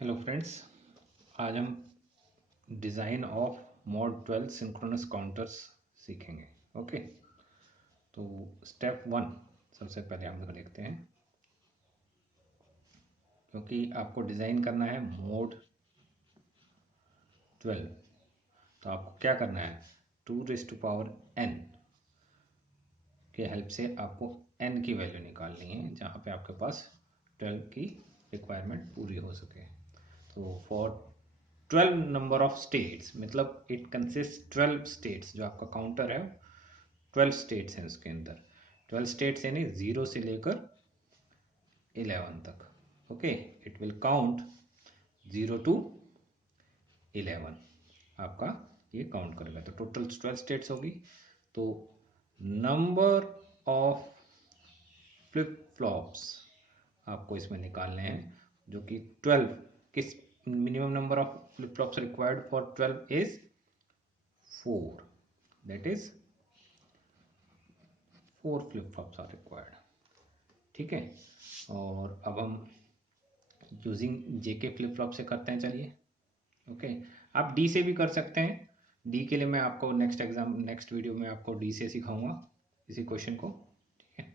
Hello friends, आज हम design of mode 12 synchronous counters सीखेंगे। ओके, तो स्टेप वन सबसे पहले हम लोग लिखते हैं, क्योंकि आपको डिज़ाइन करना है मोड 12। तो आपको क्या करना है, 2⁻n के हेल्प से आपको n की वैल्यू निकालनी है, जहाँ पे आपके पास 12 की रिक्वायरमेंट पूरी हो सके। तो फॉर 12 नंबर ऑफ स्टेट्स, मतलब इट कंसिस्ट 12 स्टेट्स। जो आपका काउंटर है 12 स्टेट्स हैं, उसके अंदर 12 स्टेट्स यानी 0 से लेकर 11 तक। Okay, it will count 0 to 11 आपका ये काउंट करेगा। तो टोटल 12 स्टेट्स होगी। तो नंबर ऑफ फ्लिप फ्लॉप्स आपको इसमें निकालने हैं, जो कि 12, किस minimum number of flip flops required for 12 is 4, that is 4 flip flops are required. ठीक है, और अब हम यूजिंग जेके फ्लिप फ्लॉप से करते हैं। चलिए, ओके, आप डी से भी कर सकते हैं। डी के लिए मैं आपको नेक्स्ट वीडियो में आपको डी से सिखाऊंगा इसी क्वेश्चन को। ठीक है,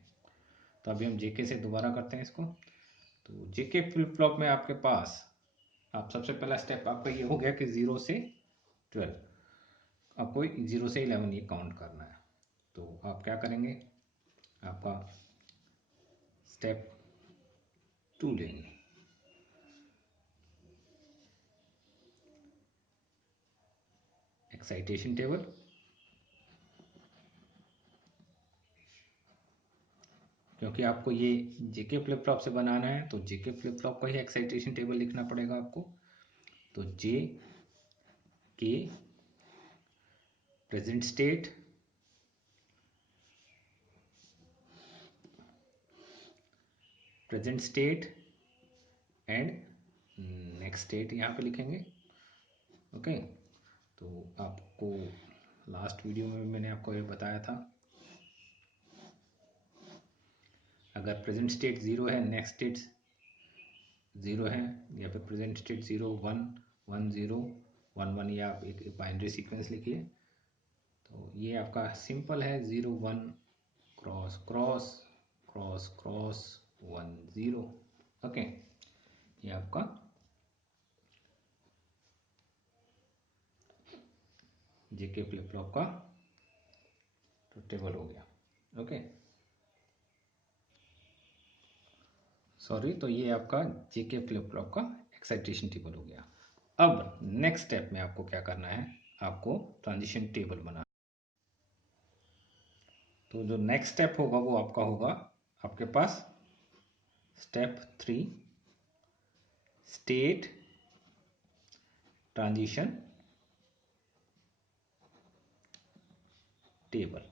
तो अभी हम जेके से दोबारा करते हैं इसको। तो जेके फ्लिप फ्लॉप में आपके पास, आप सबसे पहला स्टेप आपका ये हो गया कि 0 से 12, आपको 0 से 11 ये काउंट करना है। तो आप क्या करेंगे, आपका स्टेप 2 लेंगे, एक्साइटेशन टेबल। क्योंकि आपको ये जेके फ्लिप फ्लॉप से बनाना है, तो जेके फ्लिप फ्लॉप का ही एक्साइटेशन टेबल लिखना पड़ेगा आपको। तो जे के present state, and next state यहाँ पे लिखेंगे। ओके, तो आपको लास्ट वीडियो में मैंने आपको ये बताया था, अगर प्रेजेंट स्टेट 0 है, नेक्स्ट स्टेट 0 है, या फिर प्रेजेंट स्टेट 0 1 1 0 1 1, या आप एक बाइनरी सीक्वेंस लिखिए। तो ये आपका सिंपल है, 0 1 cross cross cross cross 1 0। Okay, ये आपका जेके फ्लिप फ्लॉप का तो टेबल हो गया। ओके, सॉरी, तो ये आपका जेके फ्लिप फ्लॉप का एक्साइटेशन टेबल हो गया। अब नेक्स्ट स्टेप में आपको क्या करना है, आपको ट्रांजिशन टेबल बनाना। तो जो नेक्स्ट स्टेप होगा वो आपका होगा, आपके पास step 3, state transition table.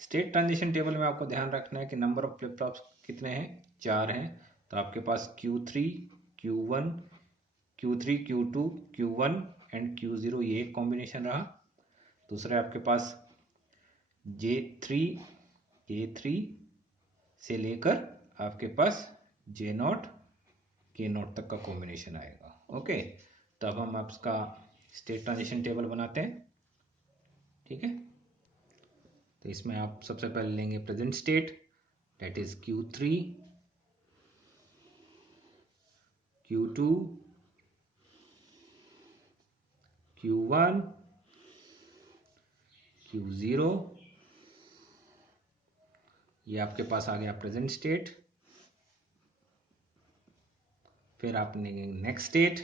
State transition table में आपको ध्यान रखना है कि नंबर ऑफ फ्लिप फ्लॉप्स कितने हैं, 4 हैं। तो आपके पास Q3 Q1 Q3 Q2 Q1 and Q0, ये एक कॉम्बिनेशन रहा। दूसरा आपके पास J3 K3 से लेकर आपके पास J0 K0 तक का कॉम्बिनेशन आएगा। ओके, तब हम आपका स्टेट ट्रांजिशन टेबल बनाते हैं। ठीक है, तो इसमें आप सबसे पहले लेंगे present state, that is Q3 Q2 Q1 Q0, ये आपके पास आ गया प्रेजेंट स्टेट। फिर आप लेंगे next state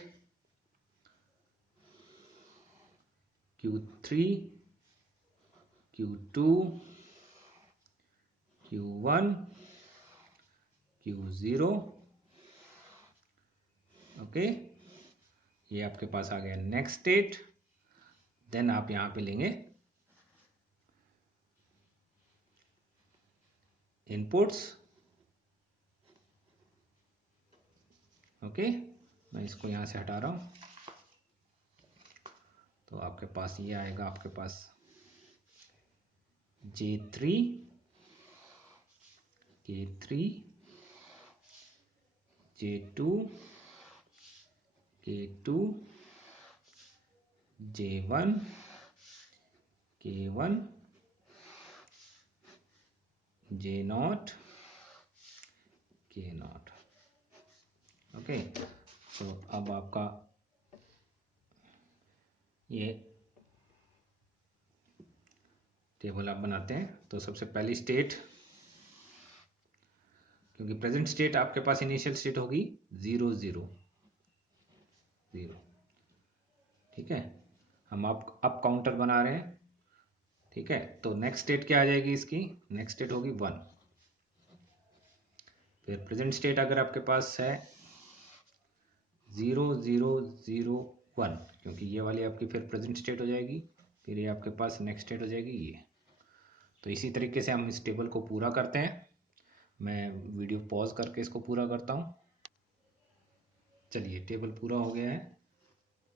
Q3 Q2 Q1 Q0। Okay, ये आपके पास आ गया नेक्स्ट स्टेट। देन आप यहां पे लेंगे इनपुट्स। ओके, मैं इसको यहां से हटा रहा हूं। तो आपके पास ये आएगा, आपके पास J3 K3 J2 K2 J1 K1 J0 K0। Okay, तो अब आपका ये टेबल आप बनाते हैं। तो सबसे पहली स्टेट, क्योंकि प्रेजेंट स्टेट आपके पास इनिशियल स्टेट होगी 0 0 0, ठीक है। हम आप अब काउंटर बना रहे हैं, ठीक है। तो नेक्स्ट स्टेट क्या आ जाएगी इसकी? नेक्स्ट स्टेट होगी 1। फिर प्रेजेंट स्टेट अगर आपके पास है 0 0 0 1, क्योंकि ये वाली आपकी फिर प्रेजेंट स्टेट हो जाएगी। फिर ये आपके पास नेक्स्ट स्टेट हो जाएगी ये। तो इसी तरीके से हम इस टेबल को पूरा करते हैं। मैं वीडियो पॉज करके इसको पूरा करता हूँ। चलिए, टेबल पूरा हो गया है,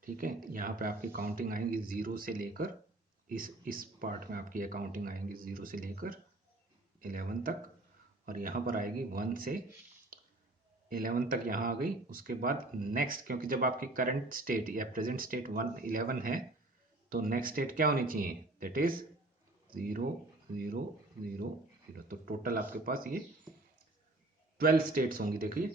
ठीक है। यहाँ पे आपकी काउंटिंग आएंगी 0 से लेकर इस पार्ट में आपकी काउंटिंग आएंगी 0 से लेकर 11 तक, और यहाँ पर आएगी 1 से 11 तक यहाँ आ गई। उसके बाद नेक्स्ट, क्योंकि जब आपकी करंट स्टेट या प्रेजेंट स्टेट 11 है, तो नेक्स्ट स्टेट क्या होनी चाहिए? That is 0 0 0 0। तो टोटल आपके पास ये 12 स्टेट्स होंगी। देखिए,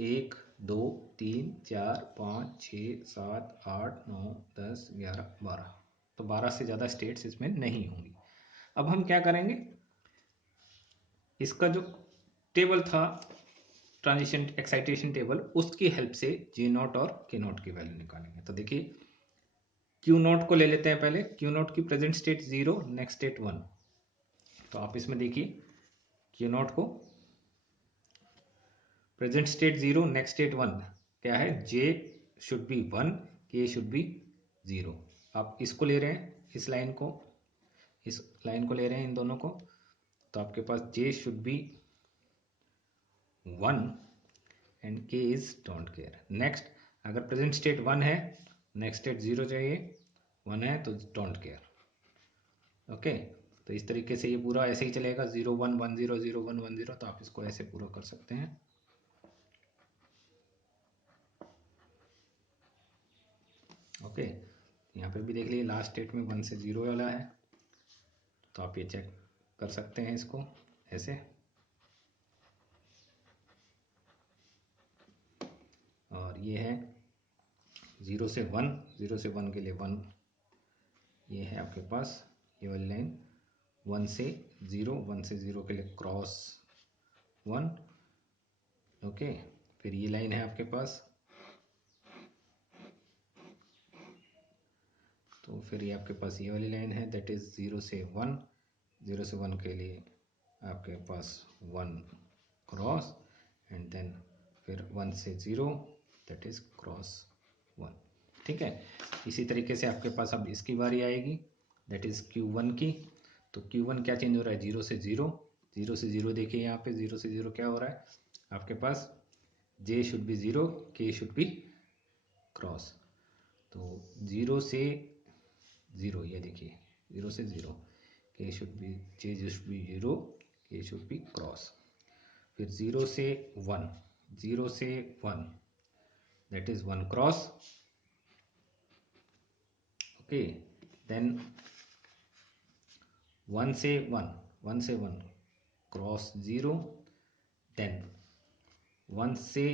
1 2 3 4 5 6 7 8 9 10 11 12। तो 12 से ज़्यादा स्टेट्स इसमें नहीं होंगी। अब हम क्या करेंगे, इसका जो टेबल था ट्रांजिशन एक्साइटेशन टेबल, उसकी हेल्प से J0 और K0 की वैल्यू निकालेंगे। तो देखिए, Q0 को ले लेते हैं पहले। Q0 की प्रेजेंट स्टेट 0, नेक्स्ट स्टेट 1। तो आप इसमें देखिए, Q0 को प्रेजेंट स्टेट 0, नेक्स्ट स्टेट 1 क्या है? J should be 1, K should be 0। आप इसको ले रहे हैं, इस लाइन को ले रहे हैं, इन दोनों को। तो आपके पास J should be 1 and K is don't care. Next, अगर प्रेजेंट स्टेट 1 है, नेक्स्ट स्टेट 0 चाहिए, 1 है तो डोंट केयर। ओके, तो इस तरीके से ये पूरा ऐसे ही चलेगा, 0 1 1 0 0 1 1 0। तो आप इसको ऐसे पूरा कर सकते हैं। ओके, यहाँ पे भी देख लीजिए, लास्ट स्टेट में 1 से 0 वाला है। तो आप ये चेक कर सकते हैं इसको ऐसे। और ये है 0 से 1, 0 से 1 के लिए 1, ये है आपके पास ये वाली लाइन। 1 से 0, 1 से 0 के लिए क्रॉस 1। ओके, फिर ये लाइन है आपके पास। तो फिर ये आपके पास ये वाली लाइन है, दैट इज 0 से 1, 0 से 1 के लिए आपके पास 1 क्रॉस, एंड देन फिर 1 से 0, दैट इज क्रॉस 1, ठीक है। इसी तरीके से आपके पास अब इसकी बारी आएगी, दैट इज Q1 की। तो Q1 क्या चेंज हो रहा है? 0 से 0, 0 से 0। देखिए यहाँ पे 0 से 0 क्या हो रहा है आपके पास? J should be 0, K should be cross. तो 0 से 0, ये देखिए 0 से 0, K should be J should be 0, K should be cross. फिर 0 से 1, 0 से 1, that is 1 cross. Okay, then 1 से 1, 1 से 1 क्रॉस 0, देन 1 से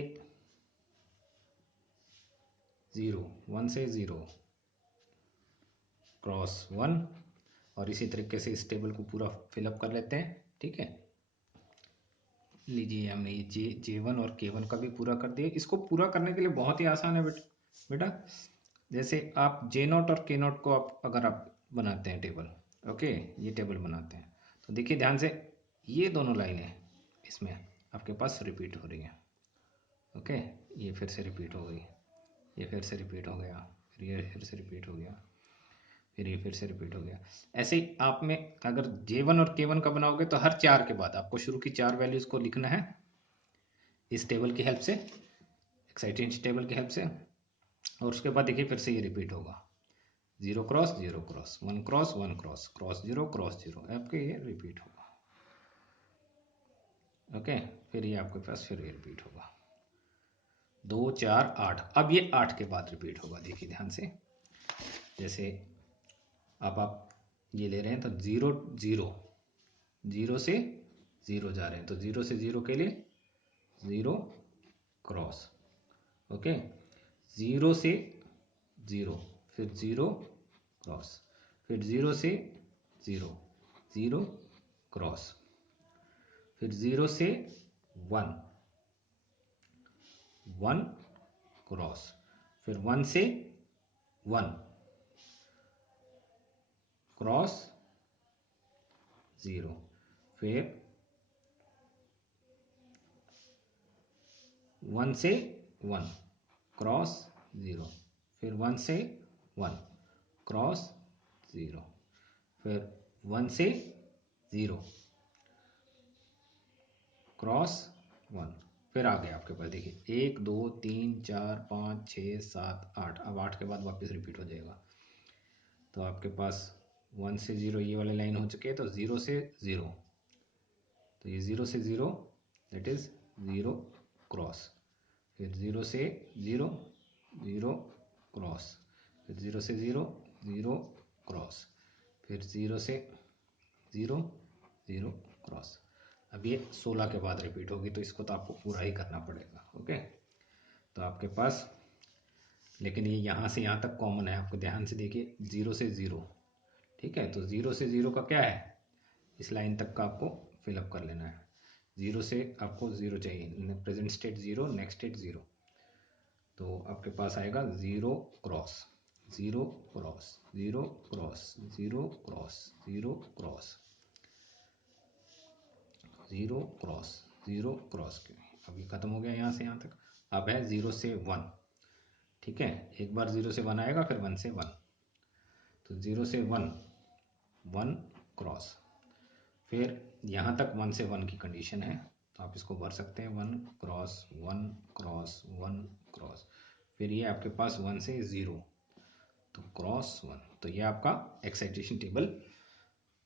0, 1 से 0 क्रॉस 1। और इसी तरीके से इस टेबल को पूरा फिलअप कर लेते हैं, ठीक है। लीजिए, हमने ये J1 और K1 का भी पूरा कर दिया। इसको पूरा करने के लिए बहुत ही आसान है बेटा। जैसे आप J0 और K0 को अगर आप बनाते हैं टेबल, ओके, ये टेबल बनाते हैं, तो देखिए ध्यान से, ये दोनों लाइनें इसमें आपके पास रिपीट हो रही हैं। ओके, ये फिर से रिपीट हो गई, ये फिर से रिपीट हो गया, फिर ये फिर से रिपीट हो गया, फिर ये फिर से रिपीट हो गया। ऐसे ही आप में अगर J1 और K1 का बनाओगे, तो हर 4 के बाद आपको शुरू की 4 वैल्यूज को लिखना है इस टेबल की हेल्प से, एक्साइटेशन टेबल की हेल्प से। और उसके बाद देखिए फिर से ये रिपीट होगा, 0 cross 0 cross, 1 cross 1 cross, cross 0 cross 0, आपके ये रिपीट होगा। ओके, फिर ये आपके पास फिर ये रिपीट होगा, 2 4 8। अब ये 8 के बाद रिपीट होगा, देखिए ध्यान से। जैसे अब आप ये ले रहे हैं तो 0 0, 0 से 0 जा रहे हैं तो 0 से 0 के लिए 0 क्रॉस, ओके। 0 से 0, फिर 0 क्रॉस, फिर 0 से 0 0 क्रॉस, फिर 0 से 1 1 क्रॉस, फिर 1 से 1 क्रॉस 0, फिर 1 से 1 क्रॉस 0, फिर 1 से 1 क्रॉस 0, फिर 1 से 0 क्रॉस 1, फिर आ गया आपके पास, देखिए 1 2 3 4 5 6 7 8। अब 8 के बाद वापस रिपीट हो जाएगा। तो आपके पास 1 से 0 ये वाले लाइन हो चुके हैं, तो 0 से 0, तो ये 0 से 0 दैट इज 0 क्रॉस, फिर 0 से 0 0 क्रॉस, फिर 0 से 0 0 क्रॉस, फिर 0 से 0 0 क्रॉस। अब ये 16 के बाद रिपीट होगी, तो इसको तो आपको पूरा ही करना पड़ेगा, ओके। तो आपके पास, लेकिन ये यहाँ से यहाँ तक कॉमन है, आपको ध्यान से देखिए 0 से 0, ठीक है। तो 0 से 0 का क्या है, इस लाइन तक का आपको फिलअप कर लेना है। 0 से आपको 0 चाहिए, प्रेजेंट स्टेट 0, नेक्स्ट स्टेट 0, तो आपके पास आएगा 0 cross 0 cross 0 cross 0 cross 0 cross 0 cross 0 cross. अब ये खत्म हो गया यहाँ से यहाँ तक। अब है 0 से 1, ठीक है। एक बार 0 से 1 आएगा, फिर 1 से 1, तो 0 से 1 1 क्रॉस, फिर यहाँ तक 1 से 1 की कंडीशन है, तो आप इसको भर सकते हैं 1 क्रॉस 1 क्रॉस 1 क्रॉस, फिर ये आपके पास 1 से 0, तो क्रॉस 1, तो ये आपका एक्साइटेशन टेबल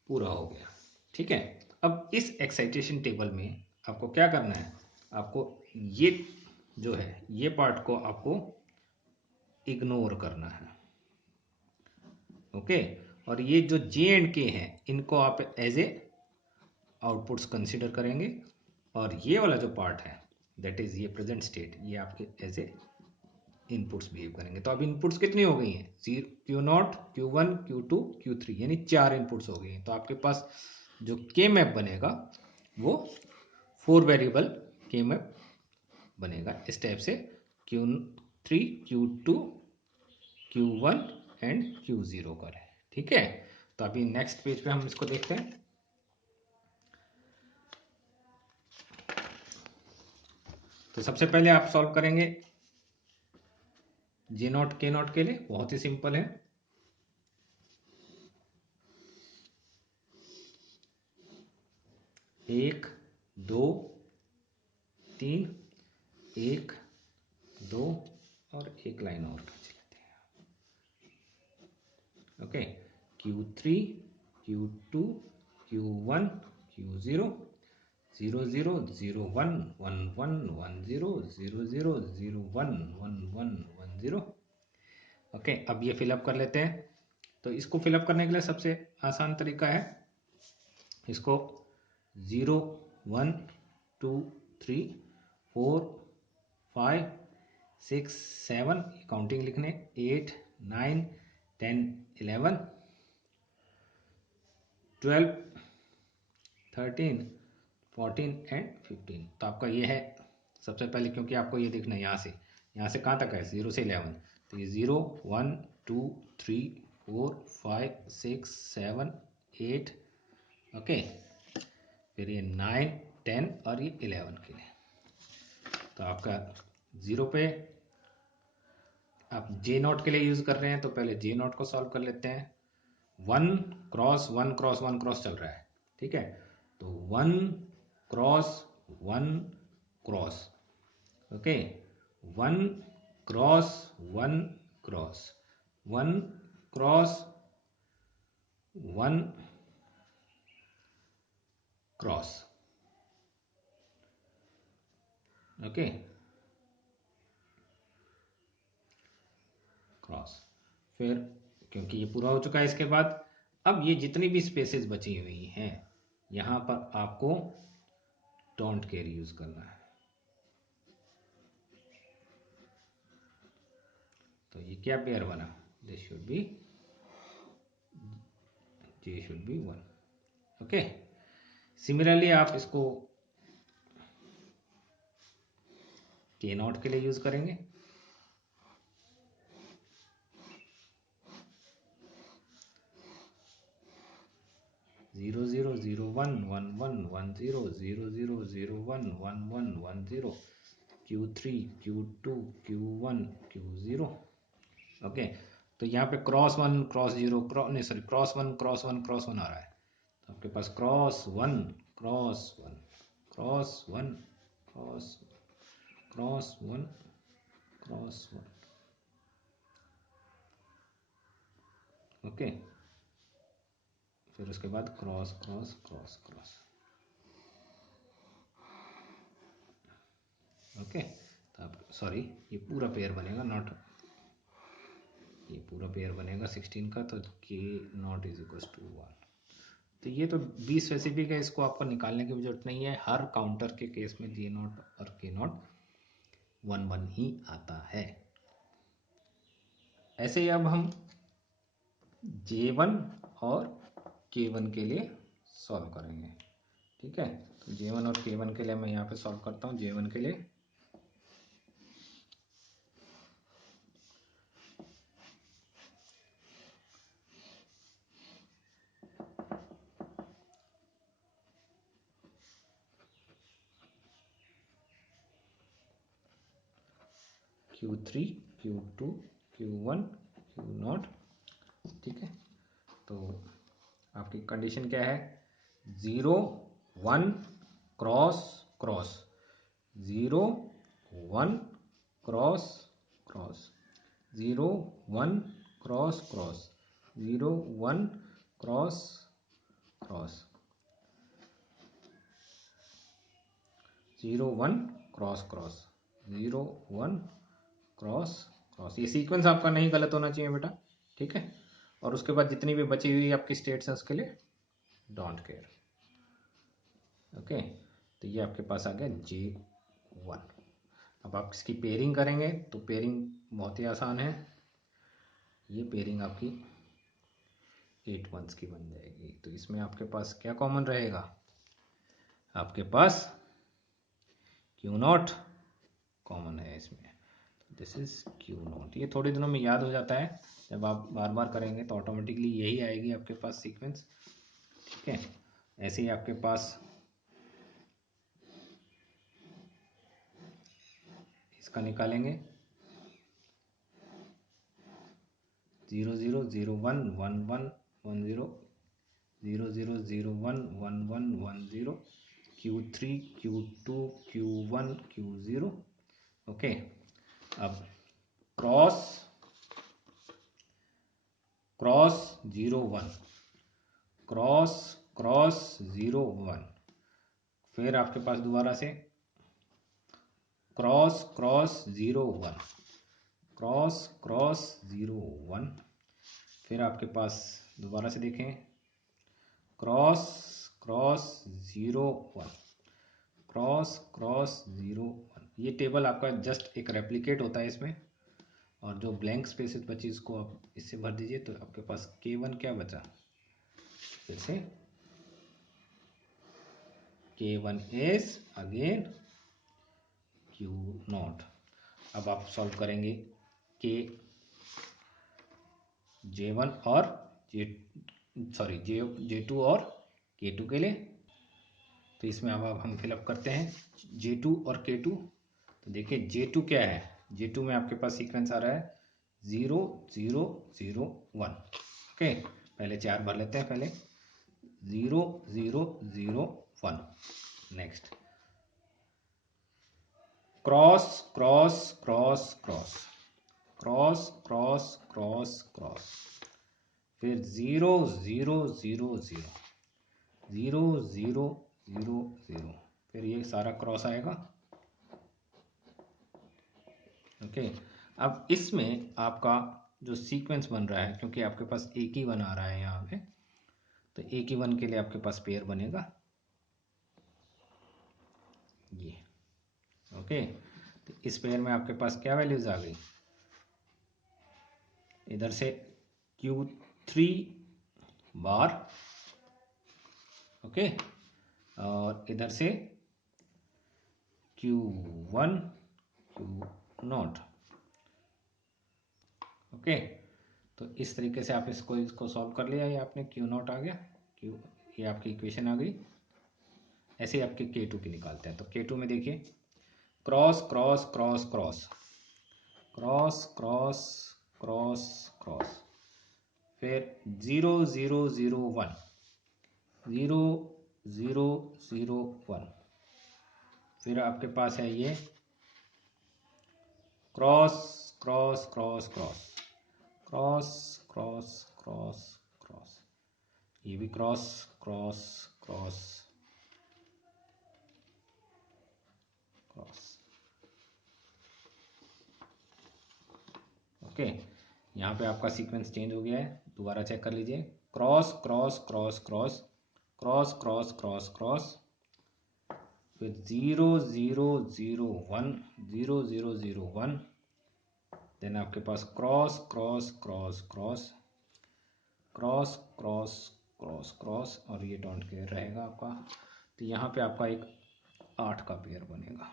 पूरा हो गया, ठीक है। अब इस एक्साइटेशन टेबल में आपको क्या करना है, आपको ये जो है ये पार्ट को आपको इग्नोर करना है, ओके। और ये जो जे एंड के हैं इनको आप एज ए आउटपुट्स कंसीडर करेंगे, और ये वाला जो पार्ट है दैट इज ये प्रेजेंट स्टेट, ये आपके एज ए इनपुट्स बिहेव करेंगे। तो अब इनपुट्स कितनी हो गई हैं, Q0 Q1 Q2 Q3, यानी 4 इनपुट्स हो गई हैं। तो आपके पास जो के मैप बनेगा वो 4 वेरिएबल के मैप बनेगा इस टाइप से, Q3 Q2 Q1 and Q0 का है, ठीक है। तो अभी नेक्स्ट पेज पे हम इसको देखते हैं। तो सबसे पहले आप सॉल्व करेंगे J0 K0 के लिए, बहुत ही सिंपल है। एक 2 3, 1 2 और एक लाइन और खींच लेते हैं, okay. Q3 Q2 Q1 Q0 0 0 0 1 1 1 1 0 0 0 0 1 1 1 1 0, okay. अब ये फिलअप कर लेते हैं। तो इसको फिलअप करने के लिए सबसे आसान तरीका है, इसको 0 1 2 3 4 5 6 7 काउंटिंग लिखने, 8 9 10 11 12 13 14 एंड 15। तो आपका ये है सबसे पहले, क्योंकि आपको ये देखना है यहाँ से कहाँ तक है, 0 से 11, तो ये 0 1 2 3 4 5 6 7 8, ओके। फिर ये 9 10 और ये 11 के लिए। तो आपका 0 पे आप J0 के लिए यूज़ कर रहे हैं, तो पहले J0 को सॉल्व कर लेते हैं। 1 क्रॉस 1 क्रॉस 1 क्रॉस चल रहा है, ठीक है। तो 1 cross 1 cross, okay. 1 cross 1 cross 1 cross 1 cross, okay. फिर क्योंकि ये पूरा हो चुका है, इसके बाद अब ये जितनी भी स्पेसेस बची हुई हैं यहाँ पर आपको डोंट केयर यूज करना है। तो ये क्या पेयर बना, this should be J should be 1। Okay, similarly आप इसको के नॉट के लिए यूज करेंगे। Zero zero zero one one one one zero zero zero zero one one one one zero Q3 Q2 Q1 Q0। Okay, तो यहाँ पे cross one cross zero नहीं sorry cross one cross one cross one आ रहा है, तो आपके पास cross one cross one cross one cross cross one cross one. Okay, फिर उसके बाद cross cross cross cross. Okay, तो आप सॉरी ये पूरा पेयर बनेगा, नॉट ये पूरा पेयर बनेगा 16 का, तो के नॉट इज इक्वल टू 1। तो ये तो बी स्पेसिफिक है, इसको आपको निकालने की जरूरत नहीं है। हर काउंटर के केस में जे नॉट और के नॉट 1 1 ही आता है। ऐसे ही अब हम J1 और K1 के लिए सॉल्व करेंगे। ठीक है, तो J1 और K1 के लिए मैं यहाँ पे सॉल्व करता हूँ। J1 के लिए Q3 Q2 Q1 Q0। ठीक है, तो आपकी कंडीशन क्या है, 0 1 cross cross 0 1 cross cross 0 1 cross cross 0 1 cross cross 0 1 cross cross 0 1 cross cross. ये सीक्वेंस आपका नहीं गलत होना चाहिए बेटा। ठीक है, और उसके बाद जितनी भी बची हुई आपकी स्टेट्स हैं उसके लिए डोंट केयर। ओके, तो ये आपके पास आ गया J1। अब आप इसकी पेयरिंग करेंगे तो पेयरिंग बहुत ही आसान है। ये पेयरिंग आपकी 8 1s की बन जाएगी। तो इसमें आपके पास क्या कॉमन रहेगा, आपके पास Q0 कॉमन है इसमें, दिस इज Q0। ये थोड़े दिनों में याद हो जाता है, जब आप बार बार करेंगे तो ऑटोमेटिकली यही आएगी आपके पास सीक्वेंस। ठीक है, ऐसे ही आपके पास इसका निकालेंगे 0 0 0 1 1 1 1 0 0 0 0 1 1 1 1 0 Q3 Q2 Q1 Q0। Okay, अब क्रॉस क्रॉस 0 1 क्रॉस क्रॉस 0 1, फिर आपके पास दोबारा से क्रॉस क्रॉस 0 1 क्रॉस क्रॉस 0 1, फिर आपके पास दोबारा से देखें क्रॉस क्रॉस 0 1 क्रॉस क्रॉस 0 1। ये टेबल आपका जस्ट एक रेप्लिकेट होता है इसमें, और जो ब्लैंक स्पेसेस बची इसको आप इससे भर दीजिए, तो आपके पास K1 क्या बचा, फिर से K1 इज अगेन Q0। अब आप सॉल्व करेंगे के J1 और J2 और K2 के लिए। तो इसमें अब हम फिलअप करते हैं J2 और K2। तो देखिए J2 क्या है, J2 में आपके पास सीक्वेंस आ रहा है 0 0 0 1। ओके, पहले 4 भर लेते हैं, पहले 0 0 0 1। Next cross cross cross cross cross cross cross cross, फिर 0 0 0 0 0 0 0 0, फिर ये सारा क्रॉस आएगा। ओके, अब इसमें आपका जो सीक्वेंस बन रहा है, क्योंकि आपके पास एक ही वन आ रहा है यहाँ पे, तो एक ही वन के लिए आपके पास पेयर बनेगा ये। ओके, तो इस पेयर में आपके पास क्या वैल्यूज आ गई, इधर से Q3 बार, ओके, और इधर से Q1 Q0। ओके, तो इस तरीके से आप इसको सॉल्व कर लिया, ये आपने Q0 आ गया, Q, ये आपकी इक्वेशन आ गई। ऐसे ही आपके K2 की निकालते हैं। तो K2 में देखिए, cross cross cross cross cross cross cross cross, फिर 0 0 0 1 0 0 0 1, फिर आपके पास है ये cross cross cross cross cross cross cross cross, ये भी cross cross cross cross. Okay, यहाँ पे आपका सीक्वेंस चेंज हो गया है, दोबारा चेक कर लीजिए, cross cross cross cross cross cross cross cross, फिर 0 0 0 1 0 0 0 1, देन आपके पास cross cross cross cross cross cross cross cross, और ये डोंट केयर रहेगा आपका। तो यहाँ पे आपका एक 8 का पेयर बनेगा,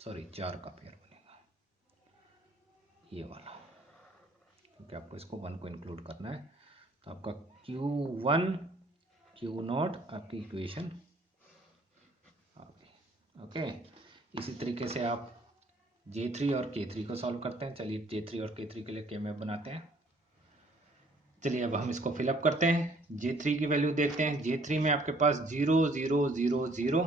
सॉरी 4 का पेयर बनेगा, ये वाला, क्योंकि आपको इसको 1 को इंक्लूड करना है। तो आपका Q1 Q0 आपकी इक्वेशन आ गई। ओके, इसी तरीके से आप J3 और K3 को सॉल्व करते हैं। चलिए J3 और K3 के लिए के मैप बनाते हैं। चलिए अब हम इसको फिलअप करते हैं, J3 की वैल्यू देखते हैं। J3 में आपके पास 0 0 0 0,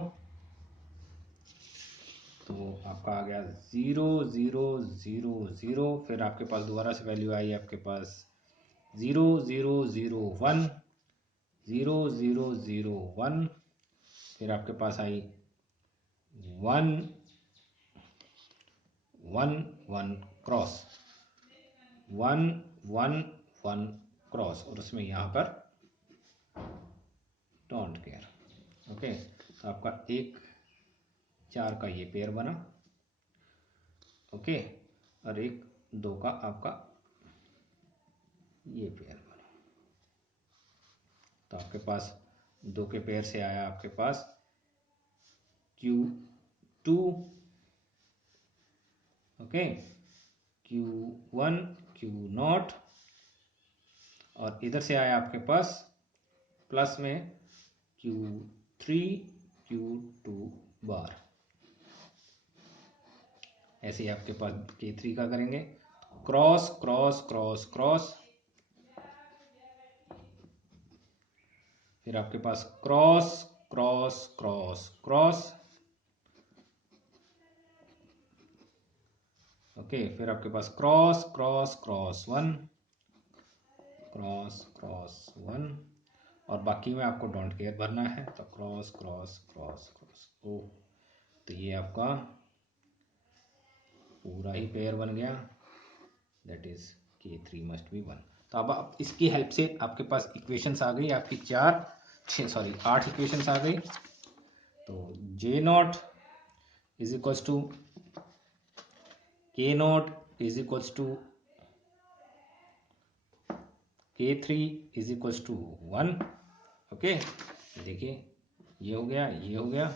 तो आपका आ गया 0 0 0 0, फिर आपके पास दोबारा से वैल्यू आई आपके पास 0 0 0 1 0 0 0 1, फिर आपके पास आई 1 1 1 क्रॉस 1 1 1 क्रॉस, और उसमें यहाँ पर डोंट केयर। ओके, तो आपका 1 4 का ये पेयर बना, ओके, और 1 2 का आपका ये पेयर बना। तो आपके पास 2 के पेयर से आया आपके पास Q2, ओके, Q1 Q0, और इधर से आया आपके पास प्लस में Q3 Q2 बार। ऐसे ही आपके पास K3 का करेंगे, क्रॉस क्रॉस क्रॉस क्रॉस, फिर आपके पास cross cross cross cross, okay, फिर आपके पास cross cross cross 1 cross cross 1, और बाकी में आपको डोंट केयर भरना है, तो क्रॉस क्रॉस क्रॉस क्रॉस ओ, तो ये आपका पूरा ही पेयर बन गया, that is K3 must be 1। तो अब आप इसकी हेल्प से आपके पास इक्वेशंस आ गई आपकी 8 इक्वेशंस आ गई। तो J0 is equals to K0 is equals to K3 is equals to 1। Okay, देखिए ये हो गया, ये हो गया,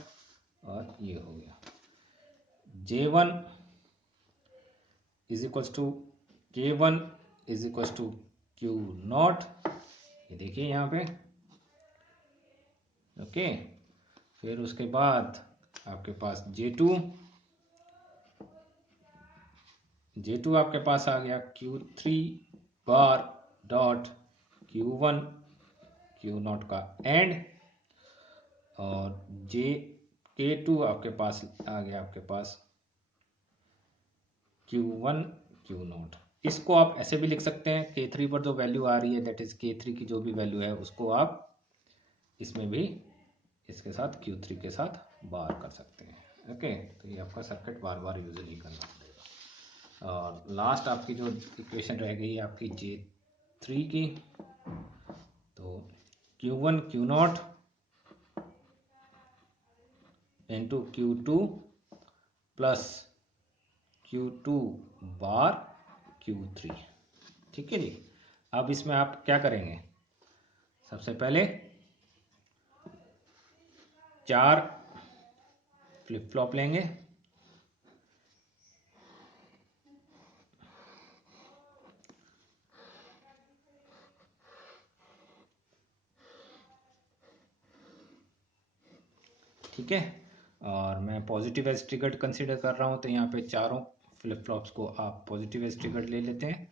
और ये हो गया। J1 is equals to K1 is equals to Q0, ये देखिए यहाँ पे, ओके। फिर उसके बाद आपके पास J2 आपके पास आ गया Q3 बार डॉट Q1 Q0 का एंड, और K2 आपके पास आ गया आपके पास Q1 Q0। इसको आप ऐसे भी लिख सकते हैं, K3 पर जो वैल्यू आ रही है दैट इज K3 की जो भी वैल्यू है उसको आप इसमें भी इसके साथ Q3 के साथ बार कर सकते हैं। ओके, तो ये आपका सर्किट बार बार यूज नहीं करना पड़ेगा। और लास्ट आपकी जो इक्वेशन रह गई है आपकी J3 की, तो Q1 Q0 into Q2 plus Q2 बार Q3। ठीक है जी। अब इसमें आप क्या करेंगे, सबसे पहले 4 फ्लिप फ्लॉप लेंगे, ठीक है। और मैं पॉजिटिव एज ट्रिगर्ड कंसीडर कर रहा हूँ, तो यहाँ पे चारों फ्लिप फ्लॉप्स को आप पॉजिटिव एज ट्रिगर्ड ले लेते हैं।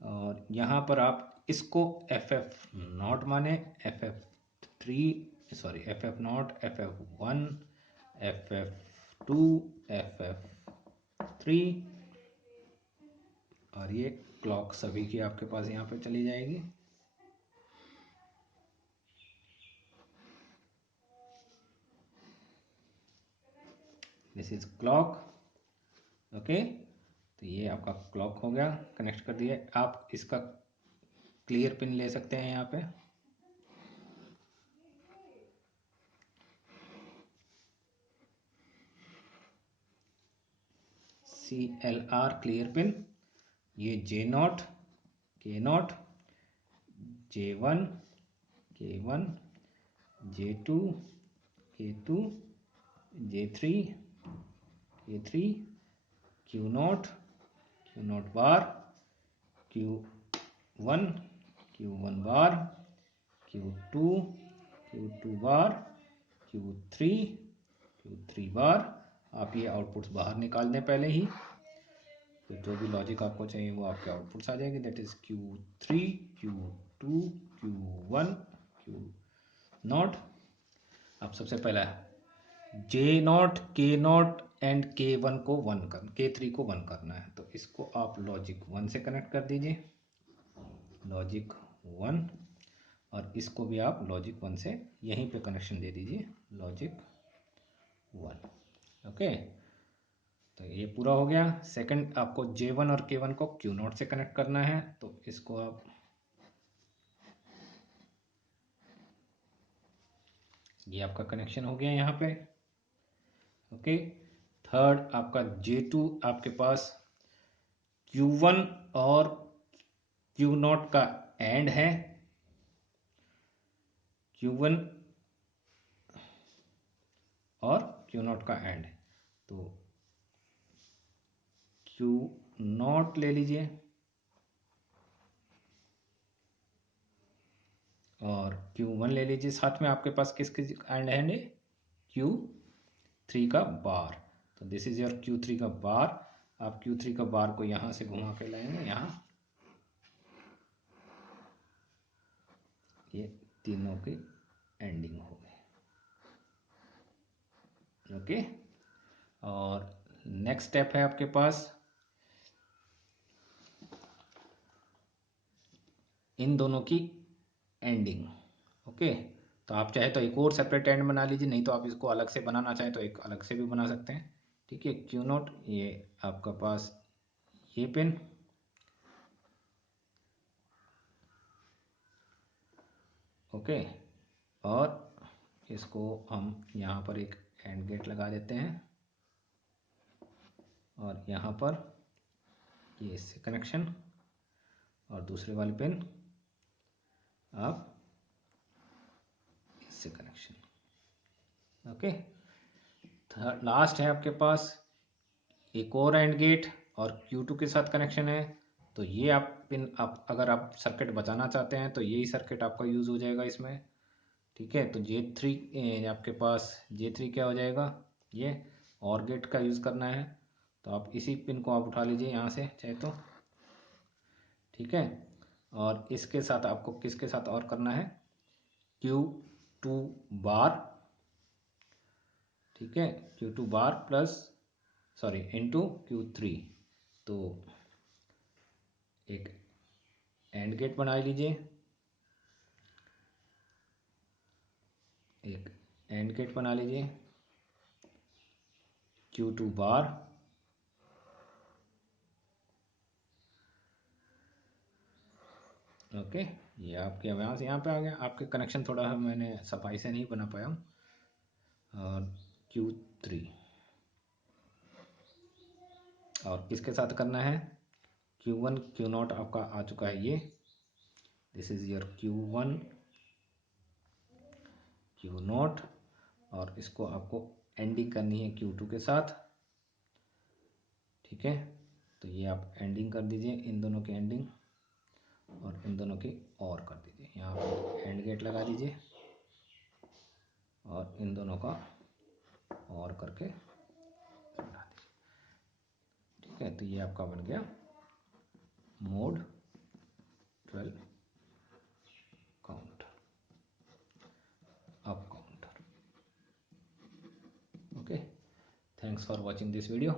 और यहाँ पर आप इसको FF0 माने, FF0, FF1, FF2, FF3, और ये क्लॉक सभी की आपके पास यहाँ पे चली जाएगी। This is clock. ओके, तो ये आपका क्लॉक हो गया, कनेक्ट कर दिया। आप इसका क्लियर पिन ले सकते हैं यहाँ पे, CLR क्लियर पिन। ये J0, K0, J1, K1, J2, K2, J3, K3, Q0, Q0 बार, Q1, Q1 बार, Q2, Q2 बार, Q3, Q3 बार। आप ये आउटपुट्स बाहर निकाल दें पहले ही, फिर जो भी लॉजिक आपको चाहिए वो आपके आउटपुट्स आ जाएगी। That is Q3, Q2, Q1, Q0। अब सबसे पहला J0, K0 एंड K1 को 1 कर, K3 को 1 करना है, तो इसको आप लॉजिक 1 से कनेक्ट कर दीजिए, लॉजिक 1। और इसको भी आप लॉजिक 1 से यहीं पे कनेक्शन दे दीजिए, लॉजिक 1। ओके, तो ये पूरा हो गया। सेकंड, आपको J1 और K1 को Q0 से कनेक्ट करना है, तो इसको आप ये आपका कनेक्शन हो गया यहाँ पे। ओके, थर्ड आपका J2 आपके पास Q1 और Q0 का एंड है, Q1 और Q0 का एंड, तो Q0 ले लीजिए और Q1 ले लीजिए। साथ में आपके पास किसके एंड है, Q3 का बार, तो दिस इज योर Q3 का बार। आप Q3 का बार को यहाँ से घुमा के लाएंगे, यहाँ ये तीनों की एंडिंग हो गई। ओके, और नेक्स्ट स्टेप है आपके पास इन दोनों की एंडिंग। ओके, तो आप चाहे तो एक और सेपरेट एंड बना लीजिए, नहीं तो आप इसको अलग से बनाना चाहें तो एक अलग से भी बना सकते हैं। ठीक है, Q0 ये आपका पास ये पिन, ओके, और इसको हम यहाँ पर एक एंड गेट लगा देते हैं, और यहाँ पर ये इससे कनेक्शन, और दूसरे वाले पिन आप इससे कनेक्शन। ओके, लास्ट है आपके पास एक और एंड गेट और Q2 के साथ कनेक्शन है, तो ये आप पिन, आप अगर आप सर्किट बचाना चाहते हैं तो यही सर्किट आपका यूज़ हो जाएगा इसमें। ठीक है, तो J3 आपके पास J3 क्या हो जाएगा, ये और गेट का यूज़ करना है, तो आप इसी पिन को आप उठा लीजिए यहाँ से चाहे तो। ठीक है, और इसके साथ आपको किसके साथ और करना है, Q2 बार। ठीक है, Q2 बार प्लस सॉरी इनटू Q3, तो एक एंड गेट बना लीजिए, एक एंड गेट बना लीजिए, Q2 बार ओके, ये आपके यहाँ से यहाँ पे आ गया। आपके कनेक्शन थोड़ा मैंने सफाई से नहीं बना पाया हूँ। और Q3 और किसके साथ करना है? Q1 Q0 आपका आ चुका है ये। This is your Q1 Q0 और इसको आपको एंडिंग करनी है Q2 के साथ। ठीक है, तो ये आप एंडिंग कर दीजिए, इन दोनों की एंडिंग और इन दोनों की और कर दीजिए। यहाँ पर एंड गेट लगा दीजिए और इन दोनों का और करके लगा दीजिए। ठीक है, तो ये आपका बन गया mode 12 counter, up counter. Okay, thanks for watching this video.